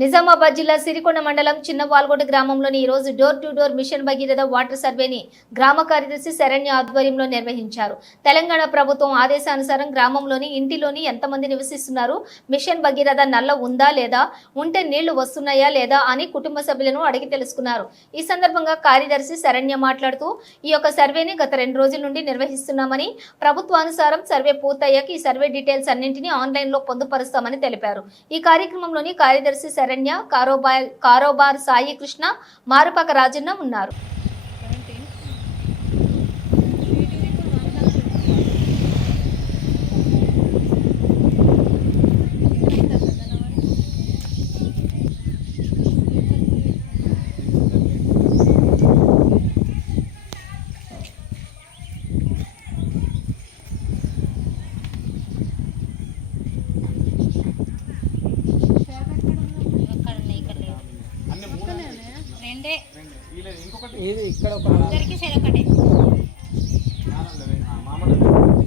నిజామాబాద్ జిల్లా సిరికొండ మండలం చిన్న వాల్గొండ గ్రామంలోని ఈ రోజు door to door mission Bhagiratha water సర్వేని గ్రామ కార్యదర్శి శరణ్య ఆధ్వర్యంలో నిర్వహించారు. తెలంగాణ ప్రభుత్వం ఆదేశానుసారం గ్రామంలోని ఇంటిలోని ఎంతమంది నివసిస్తున్నారు? మిషన్ భగీరథ నల్ల ఉందా లేదా? ఉంటే నీళ్ళు వస్తున్నాయా లేదా అని కుటుంబ సభ్యులను అడిగి తెలుసుకున్నారు. ఈ సందర్భంగా కార్యదర్శి శరణ్య మాట్లాడుతూ ఈ యొక్క సర్వేని గత రెండు రోజుల నుండి నిర్వహిస్తున్నామని ప్రభుత్వానుసారం సర్వే పూర్తయ్యాక ఈ సర్వే డీటెయిల్స్ అన్నింటినీ ఆన్లైన్లో పొందుపరుస్తామని తెలిపారు. ఈ కార్యక్రమంలోని కార్యదర్శి శరణ్య కారోబార్ కారోబార్ సాయి కృష్ణ మారుపక రాజన్న ఉన్నారు. రెండే. ఇది ఇక్కడ ఒక